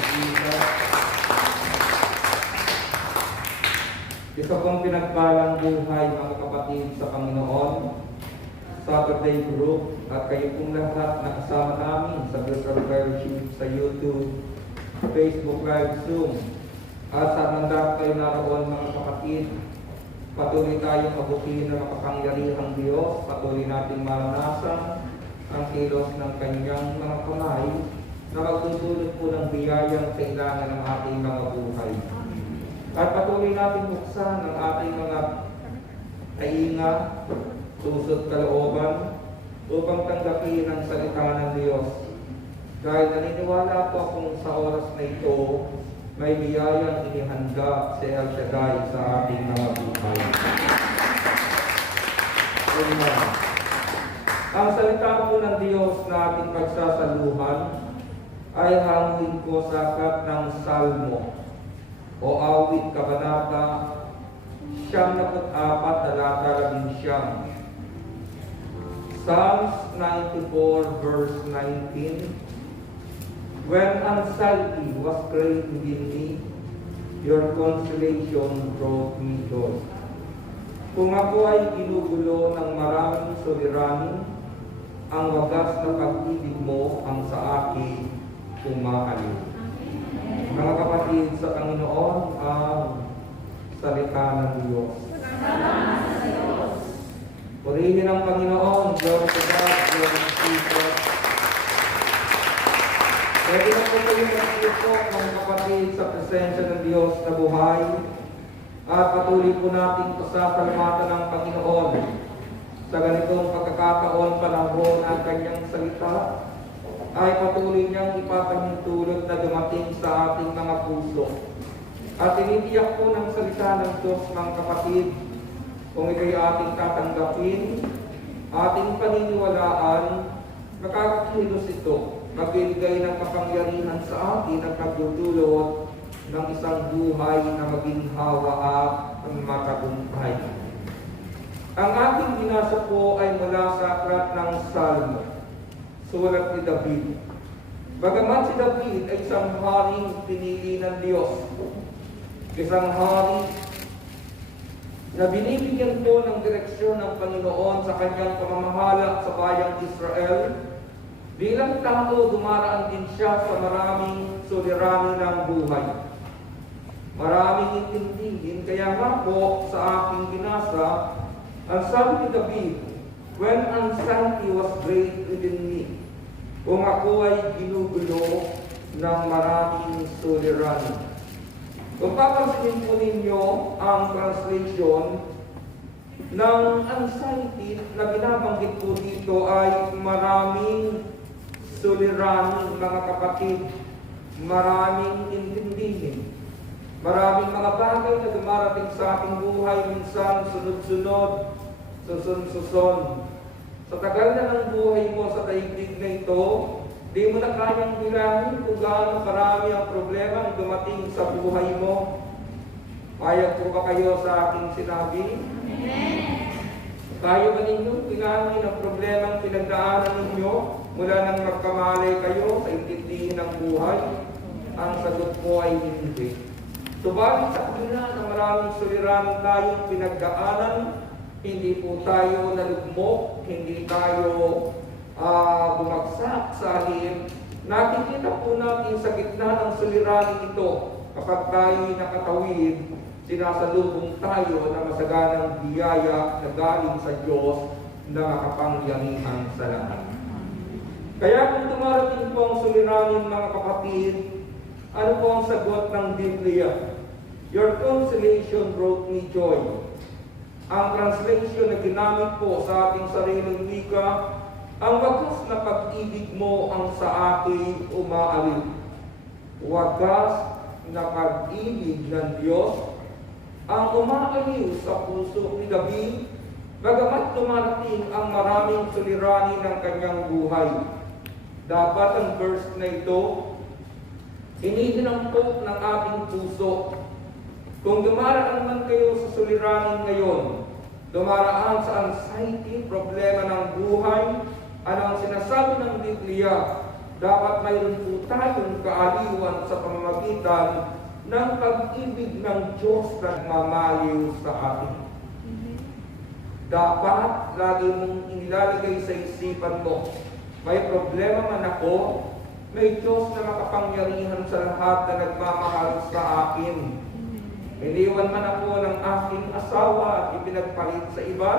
Jesus. Isa pong pinagpalang buhay mga kapatid sa Panginoon, Saturday group, at kayo pong lahat na kasama namin sa virtual fellowship sa YouTube, Facebook Live, Zoom, at sa mandap kayo naroon mga kapatid. Patuloy tayong mabuti ng makapangyarihang Diyos, patuloy natin maranasan ang kilos ng kanyang mga kamay na magtutulog po ng biyayang kailangan ng ating mga buhay. At patuloy natin buksan ang ating mga tainga, susot kalooban, upang tanggapin ang salita ng Diyos. Dahil naniniwala po akong sa oras na ito, may biyayang inihanda si El Shaddai sa ating mga buhay. Amen. Ang salita po ng Diyos na ating pagsasaluhan ay hangin ko sa aklat ng Salmo o awit kabanata 74, talata 11. Psalms 94 verse 19. When anxiety was great within me, your consolation brought me joy. Kung ako ay ginugulo ng maraming suliranin, ang wagas na pag-ibig mo ang sa akin umahalin. Mga kapatid sa Panginoon, ang salita ng Diyos. Purihin ang Panginoon, Diyos sa God, Diyos sa Jesus. Pwede na po kayo mag-ipo, mga kapatid, sa presensya ng Diyos na buhay. At patuloy po natin pasasalamatan ng Panginoon sa ganitong pagkakataon, panahon ng kanyang salita ay patuloy niyang ipapahintulot na dumating sa ating mga puso. At tinitiyak po ng salita ng Diyos, mga kapatid, kung ito'y ating tatanggapin, ating paniniwalaan, makakakilos ito, magbibigay ng kapangyarihan sa atin at magdudulot ng isang buhay na maging hawa at matagumpay. Ang ating binasa po ay mula sa aklat ng Salmo, sulat ni David. Bagamat si David ay isang haring pinili ng Diyos, isang hari na binibigyan po ng direksyon ng Panginoon sa kanyang pamamahala sa bayang Israel, bilang tao, dumaraan din siya sa maraming suliranin ng buhay. Maraming intindihin, kaya nga po sa aking binasa, ang sabi ni David, when anxiety was great within me, kung ako ay ginugulo ng maraming suliranin. Kung papansinin po ninyo ang translation ng anxiety na binabanggit po dito ay maraming suliranin, mga kapatid, maraming intindihin, maraming mga bagay na dumarating sa ating buhay, minsan sunod-sunod, susun-susun. Sa tagal na ng buhay mo sa daigdig na ito, di mo na kayang bilangin kung gaano karami ang problema ang dumating sa buhay mo. Payag po ba kayo sa aking sinabi? Amen. Kaya ba ninyong bilangin ang problema ang pinagdaanan ninyo mula nang magkamalay kayo sa intindihin ng buhay? Ang sagot po ay hindi. Subalit sa kabila ng maraming suliranin tayong pinagdaanan, hindi po tayo nalugmok, hindi tayo bumagsak sa halin. Nakikita po natin sa gitna ng suliranin ito, kapag tayo'y nakatawid, sinasalubong tayo ng masaganang biyaya na galing sa Diyos na makapangyarihan sa lahat. Kaya kung dumarating po ang suliranin, mga kapatid, ano po ang sagot ng Biblia? Your consolation brought me joy. Ang translation na ginamit po sa ating sariling wika, ang wagas na pag-ibig mo ang sa akin umaalib. Wagas na pag-ibig ng Diyos ang umaaliw sa puso ni David, bagamat dumarating ang maraming suliranin ng kanyang buhay. Dapat ang verse na ito, hinihinampok ng ating puso. Kung dumaraan man kayo sa suliranin ngayon, dumaraan sa anxiety, problema ng buhay, anong sinasabi ng Biblia, dapat mayroon po tayong kaaliwan sa pamamagitan ng pag-ibig ng Diyos na nagmamaliw sa atin. Dapat lagi mong inilalagay sa isipan mo, may problema man ako, may Diyos na makapangyarihan sa lahat na nagmamahal sa akin. Iniwan man ako ng aking asawa at ipinagpalit sa iba,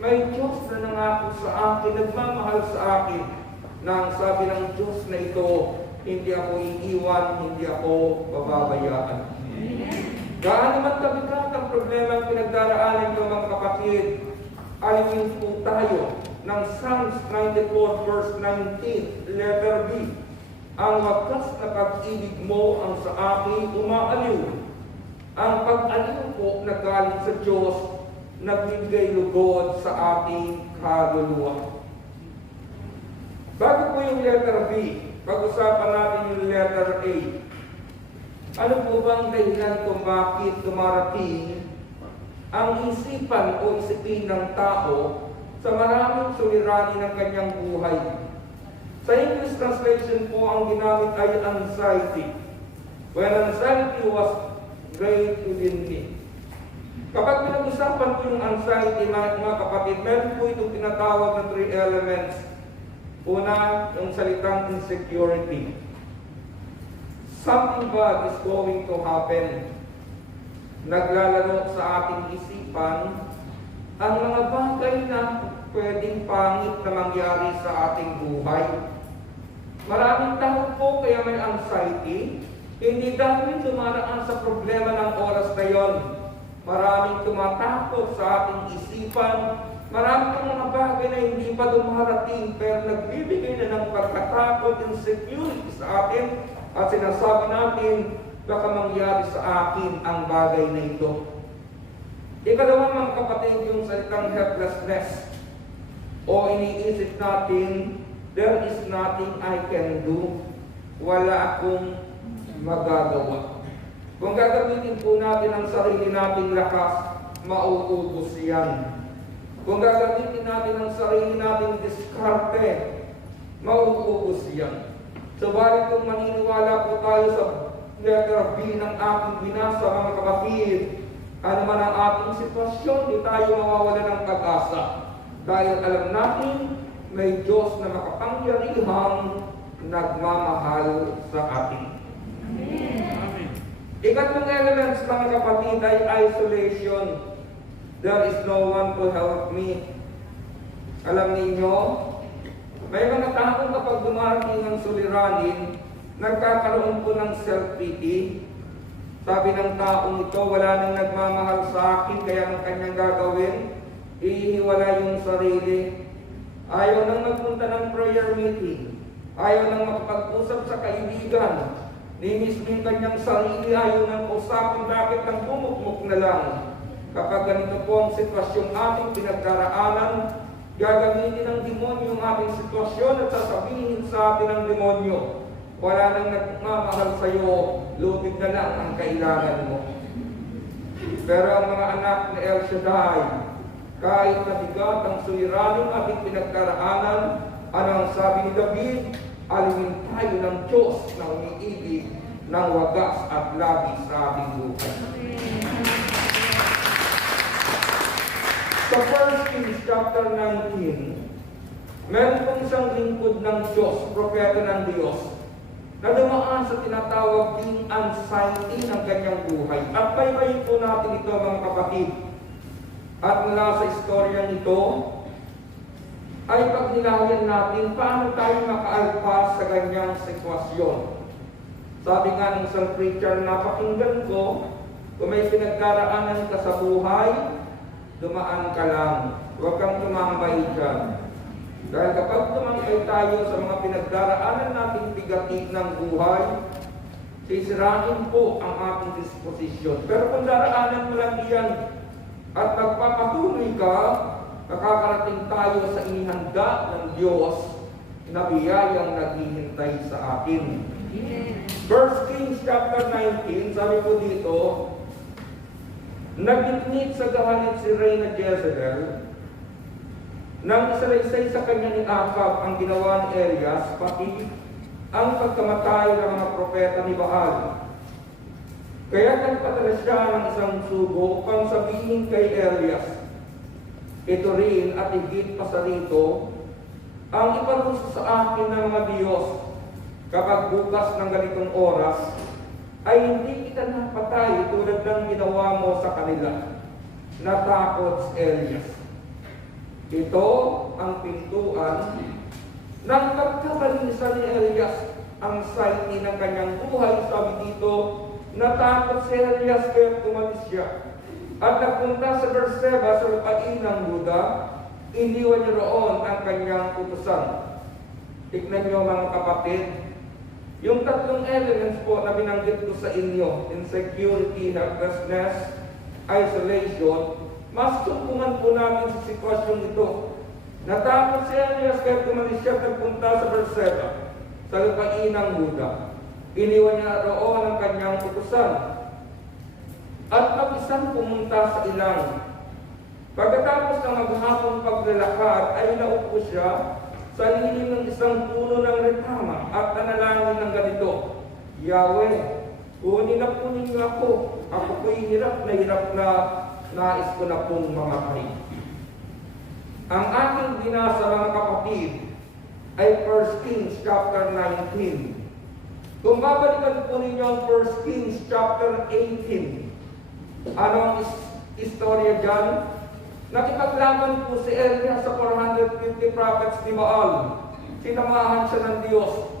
may Diyos na nangako sa akin, nagmamahal sa akin, na ang sabi ng Diyos na ito, hindi ako iiwan, hindi ako bababayaan. Gaano man kabigat ang problema ang pinagdaraanan niyo mga kapatid, alingin po tayo ng Psalms 94 verse 19, letter B. Ang wagas na pag-ibig mo ang sa akin umaaliw. Ang pag-aliw po na galing sa Diyos, nagbibigay lugod sa ating kaluluwa. Bago po yung letter B, pag-usapan natin yung letter A. Ano po bang dahilan kung bakit dumarating ang isipan o isipin ng tao sa maraming suliranin ng kanyang buhay? Sa English translation po, ang ginamit ay anxiety. When anxiety was great within me. Kapag pinag-usapan po yung anxiety, mga kapatid, meron po itong tinatawag na 3 elements. Una, yung salitang insecurity. Something bad is going to happen. Naglalaro sa ating isipan ang mga bagay na pwedeng pangit na mangyari sa ating buhay. Maraming tao po kaya may anxiety, hindi dahil dumaraan sa problema ng oras na yon. Maraming tumatakot sa ating isipan, maraming mga bagay na hindi pa dumarating pero nagbibigay na ng pagkatakot, insecurity sa atin at sinasabi natin, baka mangyari sa akin ang bagay na ito. Ikalawa mga kapatid, yung salitang helplessness o iniisip natin, there is nothing I can do. Wala akong magagawa. Kung gagamitin po natin ang sarili nating lakas, mauubos yan. Kung gagamitin natin ang sarili nating diskarte, mauubos yan. Subalit kung maniniwala po tayo sa letter B ng aking binasa, mga kapatid, ano man ang ating sitwasyon, di tayo mawawala ng pag-asa. Dahil alam natin, may Diyos na makapangyarihang nagmamahal sa atin. Amen. Ikatlong elements, mga kapatid, ay isolation. There is no one to help me. Alam ninyo, may mga taong kapag dumarating ang suliranin, nagkakaroon po ng self-pity. Sabi ng taong ito, wala nang nagmamahal sa akin, kaya ang kanyang gagawin, ihiwala yung sarili. Ayaw nang magpunta ng prayer meeting. Ayaw nang makapag-usap sa kaibigan. Nimis yung kanyang sarili, ayaw nang usapin, bakit ang bumukmuk na lang. Kapag ganito po ang sitwasyong ating pinagdaraanan, gagamitin ng demonyo ang ating sitwasyon at sasabihin sa atin ng demonyo, wala nang nagmamahal sa iyo, lubid na lang ang kailangan mo. Pero ang mga anak ni El Shaddai, kahit mabigat ang suliraning ating pinagdaraanan, ano ang sabi ni David? Alimin tayo ng Diyos na umiibig ng wagas at labis sa ating buhay. Sa 1 Kings chapter 19, meron pong isang lingkod ng Diyos, propeta ng Diyos, na dumaan sa tinatawag ding anxiety ng kanyang buhay. At baybayin po natin ito mga kapatid. At mula sa istoryang ito, ay pagnilayan natin paano tayo makaalpas sa ganyang sitwasyon. Sabi nga ng isang preacher na pakinggan ko, kung may pinagdaraanan ka sa buhay, dumaan ka lang. Huwag kang tumambay dyan. Dahil kapag tumambay tayo sa mga pinagdaraanan nating bigatig ng buhay, sisirain po ang ating disposisyon. Pero kung daraanan mo lang iyan at magpapatuloy ka, nakakarating tayo sa inihanda ng Diyos na biyayang naghihintay sa atin. 1 Kings chapter 19, sabi po dito, nagitnit sa gahanit si Reyna Jezebel, nang isalaysay sa kanya ni Ahab ang ginawa ni Elias, pati ang pagkamatay ng mga propeta ni Baal. Kaya nagpadala siya ng isang sugo upang sabihin kay Elias, ito rin at higit pa sa rito, ang iparusa sa akin ng mga Diyos kapag bukas ng ganitong oras, ay hindi kita napatay tulad ng ginawa mo sa kanila. Natakot si Elias. Ito ang pintuan ng pagkabalisan ni Elias, ang sayti ng kanyang buhay. Sabi dito, natakot si Elias kaya tumalis siya. At nagpunta sa Berseba sa lupain ng Juda, iniwan niya roon ang kanyang utusan. Tignan niyo mga kapatid, yung tatlong elements po na binanggit ko sa inyo, insecurity, helplessness, isolation, mas tungkungan po namin sa sitwasyon ito. Natakot si Elias kaya tumalis siya nagpunta sa Berseba, sa lupain ng Juda. Iniwan niya roon ang kanyang utusan. At mag-isang pumunta sa ilang. Pagkatapos ng maghapong paglalakad ay naupo siya sa lilim ng isang puno ng retama at nanalangin ng ganito, Yahweh, kunin na po ninyo ako. Ako po'y hirap na nais ko na pong mamatay. Ang aking binasa mga kapatid ay 1 Kings chapter 19. Kung babalikan po ninyo ang 1 Kings chapter 18, ano ang istorya dyan? Nakipaglaban po si Elias sa 450 prophets ni Baal. Sinamahan siya ng Diyos.